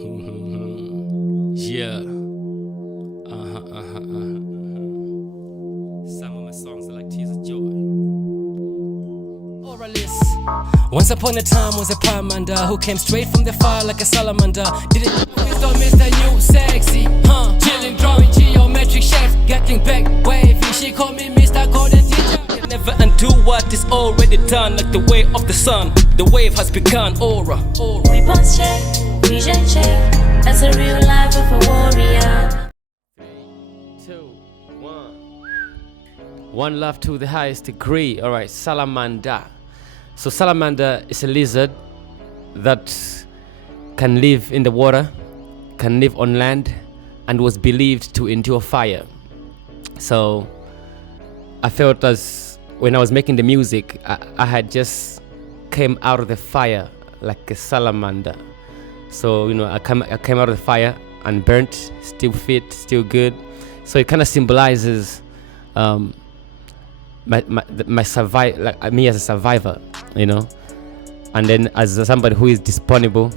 Yeah. Some of my songs are like tears of joy. Oralist. Once upon a time was a Pamanda who came straight from the fire like a salamander. Didn't don't miss that new sexy, chilling, drawing geometric shapes, getting back wavy. She called me Mr. Golden Teacher. Can never undo what is already done, like the way of the sun. The wave has begun. Aura. We both check, vision check. That's a real life of a warrior. 3, 2, 1. One love to the highest degree. Alright, salamander. So salamander is a lizard that can live in the water, can live on land, and was believed to endure fire. So I felt as when I was making the music, I had just came out of the fire like a salamander. So I came out of the fire unburnt, still fit, still good. So it kind of symbolizes my survive, like me as a survivor, and then as somebody who is disponible,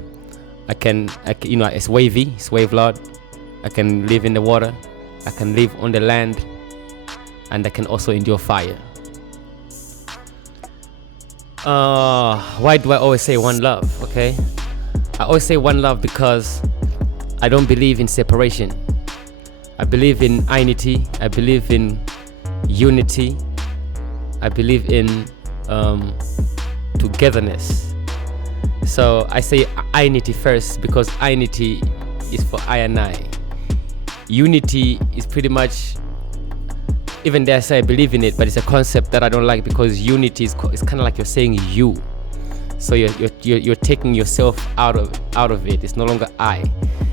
I can it's wavy, it's wave lord. I can live in the water, I can live on the land, and I can also endure fire. Why do I always say one love? Okay, I always say one love because I don't believe in separation. I believe in unity, I believe in unity, I believe in togetherness. So I say unity first because unity is for I and I. Unity is pretty much, even there I say I believe in it, but it's a concept that I don't like because unity is kind of like you're saying you. So you're taking yourself out of it. It's no longer I.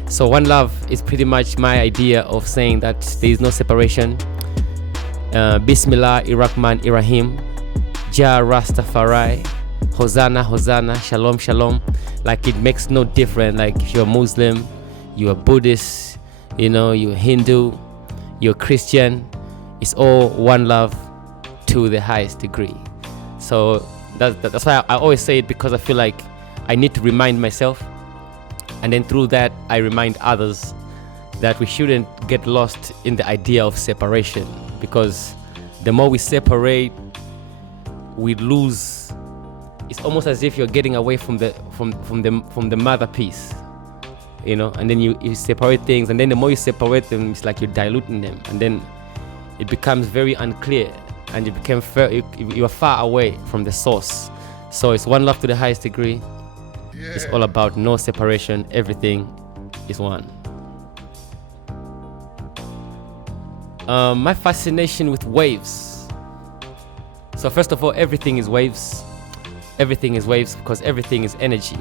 So one love is pretty much my idea of saying that there is no separation. Bismillah, Irrahman, Irrahim, Jah Rastafari, Hosanna, Hosanna, Shalom, Shalom. Like it makes no difference. Like if you're a Muslim, you're a Buddhist, you're Hindu, you're Christian, it's all one love to the highest degree. So that's why I always say it, because I feel like I need to remind myself, and then through that I remind others that we shouldn't get lost in the idea of separation, because the more we separate, we lose. It's almost as if you're getting away from the mother piece, and then you separate things, and then the more you separate them, it's like you're diluting them, and then it becomes very unclear, and you are far away from the source. So it's one love to the highest degree. Yeah. It's all about no separation. Everything is one. My fascination with waves. So first of all, everything is waves. Everything is waves because everything is energy,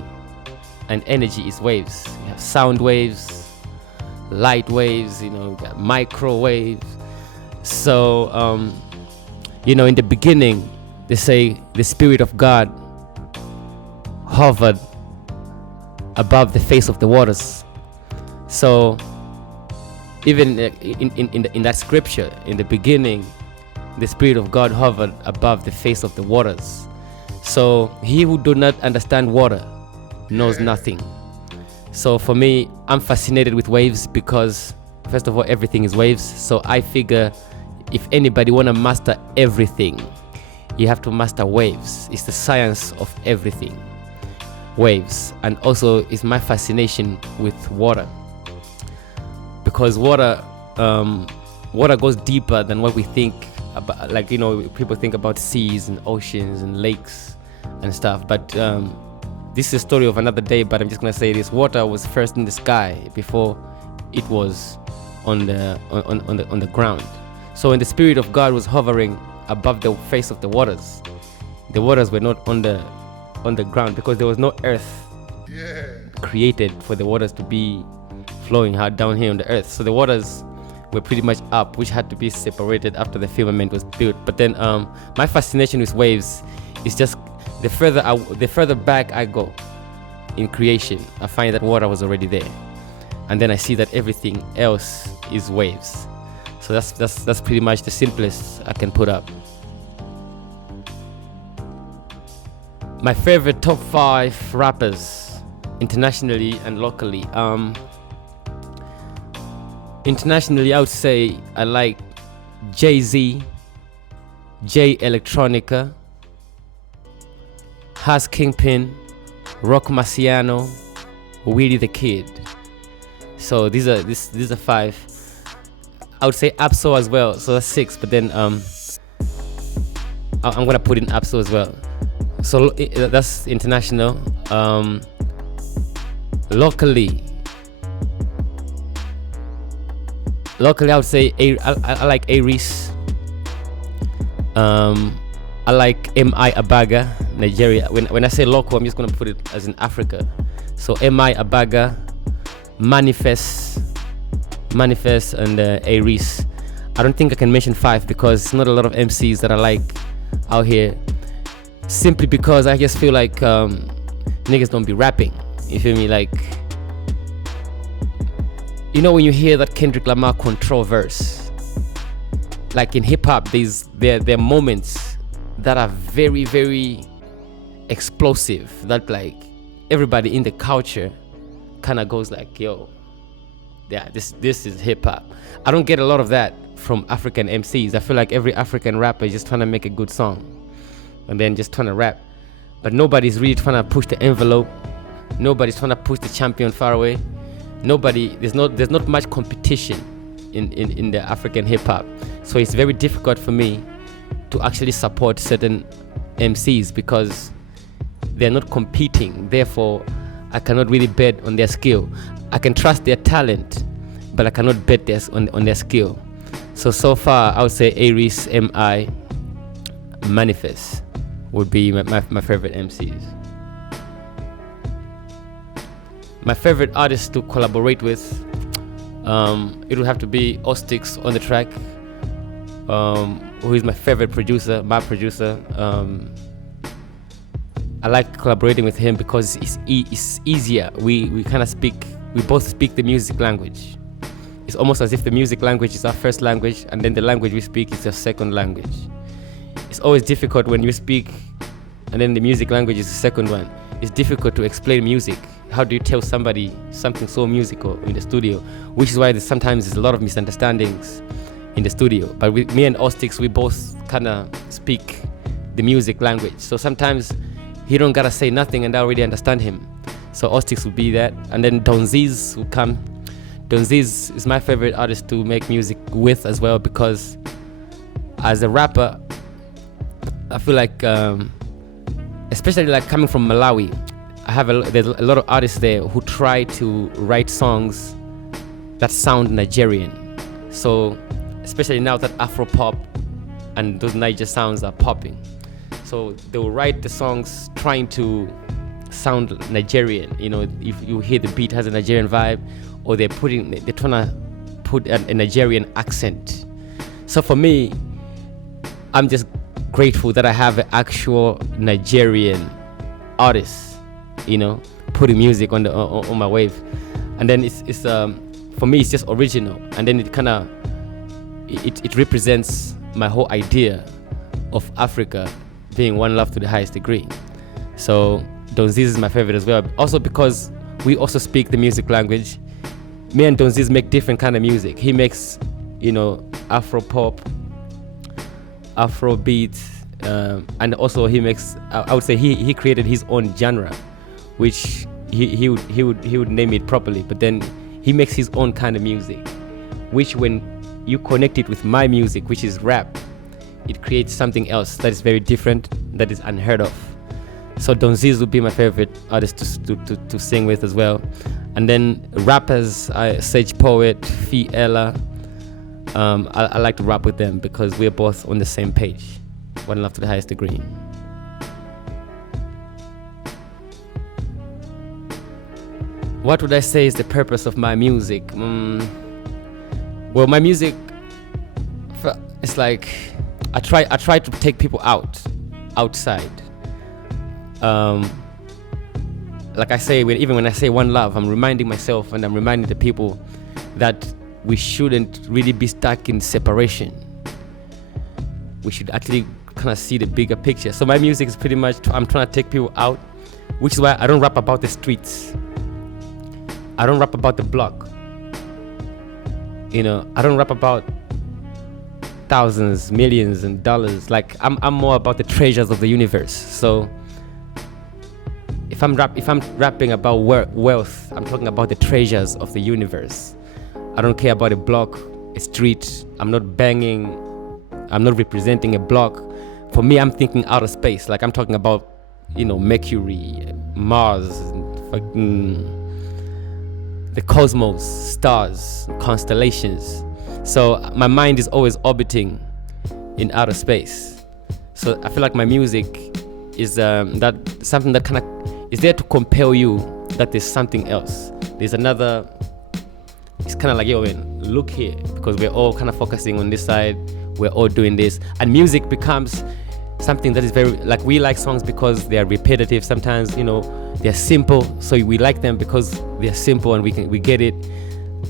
and energy is waves. You have sound waves, light waves, you got microwaves. So in the beginning, they say the Spirit of God hovered above the face of the waters. So even in that scripture, in the beginning, the Spirit of God hovered above the face of the waters. So he who do not understand water knows nothing. So for me, I'm fascinated with waves because first of all, everything is waves. So I figure if anybody want to master everything, you have to master waves. It's the science of everything. Waves. And also it's my fascination with water, because water goes deeper than what we think about. Like people think about seas and oceans and lakes and stuff, but this is a story of another day. But I'm just gonna say this: water was first in the sky before it was on the ground. So when the Spirit of God was hovering above the face of the waters were not on the ground, because there was no earth created for the waters to be flowing down here on the earth. So the waters were pretty much up, which had to be separated after the firmament was built. But then my fascination with waves is just the further back I go in creation, I find that water was already there, and then I see that everything else is waves. So that's pretty much the simplest I can put up. My favorite top 5 rappers. internationally and locally. Internationally, I would say I like Jay-Z, J Electronica, HusKingpin, Rock Marciano, Willie the Kid. So these are 5. I would say Abso as well, so that's 6. But then I'm gonna put in Abso as well. So that's international. Locally, I would say I like A.Reece. I like M.I. Abaga, Nigeria. When I say local, I'm just gonna put it as in Africa. So M.I. Abaga, Manifest, and A.Reece. I don't think I can mention 5 because it's not a lot of MCs that I like out here. Simply because I just feel like niggas don't be rapping. You feel me? Like, you know when you hear that Kendrick Lamar control verse, like in hip hop, there are moments that are very, very explosive. That like everybody in the culture kind of goes like, yo, yeah, this is hip hop. I don't get a lot of that from African MCs. I feel like every African rapper is just trying to make a good song and then just trying to rap, but nobody's really trying to push the envelope. Nobody's trying to push the champion far away. There's not much competition in the African hip hop. So it's very difficult for me to actually support certain MCs because they're not competing. Therefore, I cannot really bet on their skill. I can trust their talent, but I cannot bet on their skill. So far, I would say A.Reece, M.I., Manifest would be my favorite MCs. My favorite artist to collaborate with, it would have to be Outa-Space on the track, who is my favorite producer, my producer. I like collaborating with him because it's easier. We both speak the music language. It's almost as if the music language is our first language and then the language we speak is our second language. It's always difficult when you speak and then the music language is the second one. It's difficult to explain music. How do you tell somebody something so musical in the studio? Which is why sometimes there's a lot of misunderstandings in the studio. But me and Outa-Space, we both kind of speak the music language. So sometimes he don't gotta say nothing and I already understand him. So Outa-Space would be that. And then Donziz would come. Donziz is my favorite artist to make music with as well because as a rapper, I feel like, especially like coming from Malawi, there's a lot of artists there who try to write songs that sound Nigerian. So especially now that Afro pop and those Niger sounds are popping, so they will write the songs trying to sound Nigerian. You know, if you hear the beat has a Nigerian vibe, or they're trying to put a Nigerian accent. So for me, I'm just grateful that I have an actual Nigerian artist, you know, putting music on my wave. And then it's for me it's just original, and then it kind of it represents my whole idea of Africa being one love to the highest degree. So Donziz is my favorite as well, also because we also speak the music language. Me and Donziz make different kind of music. He makes, you know, Afro pop, Afro beats, and also he makes, I would say he created his own genre, which he would name it properly, but then he makes his own kind of music, which when you connect it with my music, which is rap, it creates something else that is very different, that is unheard of. So Donziz would be my favorite artist to sing with as well. And then rappers, Sage Poet, Fee Ella, I like to rap with them because we're both on the same page. One love to the highest degree. What would I say is the purpose of my music? Well, my music, it's like I try to take people outside. Like I say, even when I say one love, I'm reminding myself and I'm reminding the people that we shouldn't really be stuck in separation. We should actually kind of see the bigger picture. So my music is pretty much, I'm trying to take people out, which is why I don't rap about the streets. I don't rap about the block. You know, I don't rap about thousands, millions, and dollars. Like I'm more about the treasures of the universe. So if I'm rapping about wealth, I'm talking about the treasures of the universe. I don't care about a block, a street. I'm not banging. I'm not representing a block. For me, I'm thinking outer space. Like I'm talking about, you know, Mercury, Mars, fucking the cosmos, stars, constellations. So my mind is always orbiting in outer space. So I feel like my music is that something that kind of is there to compel you that there's something else. There's another. It's kind of like, yo, man, look here, because we're all kind of focusing on this side. We're all doing this, and music becomes something that is very, like, we like songs because they are repetitive. Sometimes, you know, they're simple, so we like them because they're simple and we get it.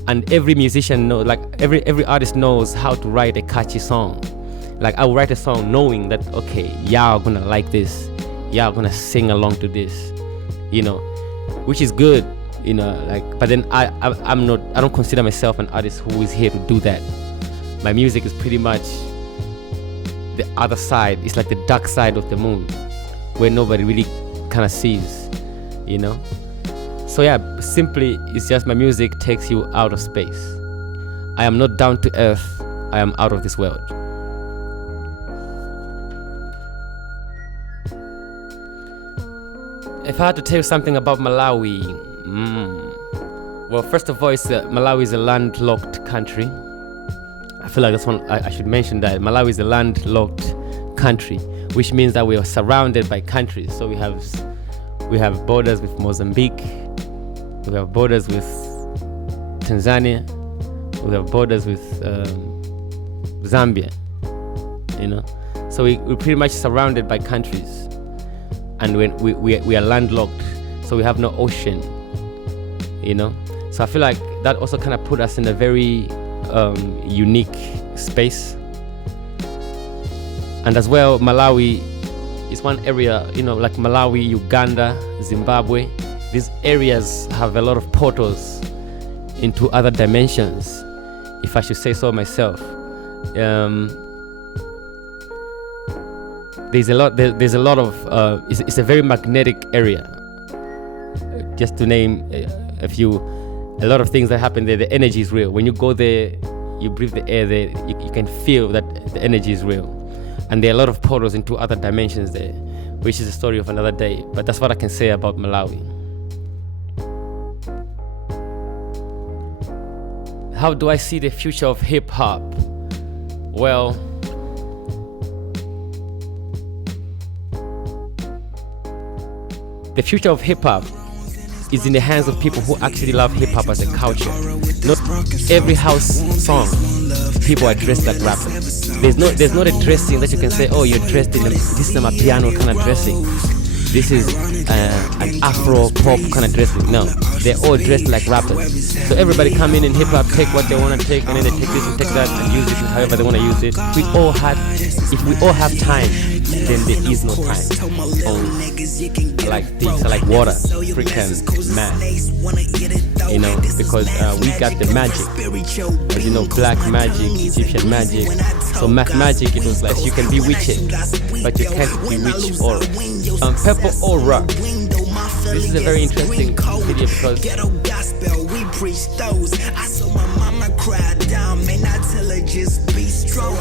And every musician knows, like every artist knows how to write a catchy song. Like I will write a song knowing that, okay, y'all gonna like this, y'all gonna sing along to this, you know, which is good, you know. Like, but then I don't consider myself an artist who is here to do that. My music is pretty much the other side. It's like the dark side of the moon, where nobody really kind of sees, you know. So yeah, simply, it's just my music takes you out of space. I am not down to earth. I am out of this world. If I had to tell you something about Malawi, well, first of all, Malawi is a landlocked country. I feel like that's one I should mention, that Malawi is a landlocked country, which means that we are surrounded by countries. So we have borders with Mozambique, we have borders with Tanzania, we have borders with Zambia, you know. So we're pretty much surrounded by countries, and when we are landlocked, so we have no ocean, you know. So I feel like that also kind of put us in a very unique space. And as well, Malawi is one area, you know, like Malawi, Uganda, Zimbabwe. These areas have a lot of portals into other dimensions, if I should say so myself. There's a lot of it's a very magnetic area. Just to name a few, a lot of things that happen there. The energy is real. When you go there, you breathe the air there, you can feel that the energy is real. And there are a lot of portals into other dimensions there, which is a story of another day. But that's what I can say about Malawi. How do I see the future of hip-hop? Well, the future of hip-hop is in the hands of people who actually love hip-hop as a culture. Not every house song, people are dressed like rappers. There's not a dressing that you can say, oh, you're dressed in this is a piano kind of dressing. This is an Afro pop kind of dressing. No, they're all dressed like rappers. So everybody come in hip-hop, take what they want to take, and then they take this and take that and use it however they want to use it. If we all have time, then there is no time. Like things like water, freaking math, you know, because we got the magic, as you know, black magic, Egyptian magic. So math magic, it was like you can bewitch it, but you can't bewitch aura. Purple aura. This is a very interesting video because we preach those. I saw my mama cry down, man, I tell her just be strong.